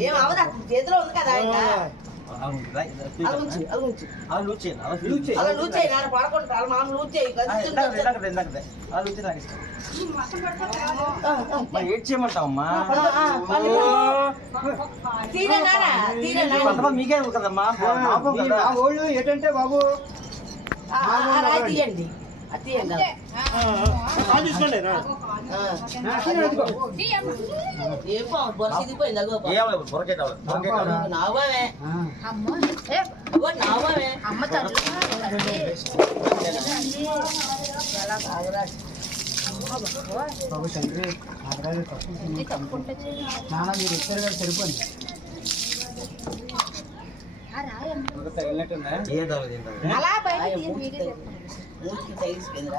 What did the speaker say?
ఏం అవదా చేతిలో ఉంది కదా ఇంకా ఏడ్ చేయమంటావమ్మా మీకే కదమ్మా వాళ్ళు ఏంటంటే బాబు తీయండి తీసుకోండి ఏం బొరస ఇదిపోయింది నావే నావే అమ్మ బాబు తండ్రి నాన్న మీరు ఇద్దరు గారు సరిపోండి అలా మూతికి తగిలిసిపోయింది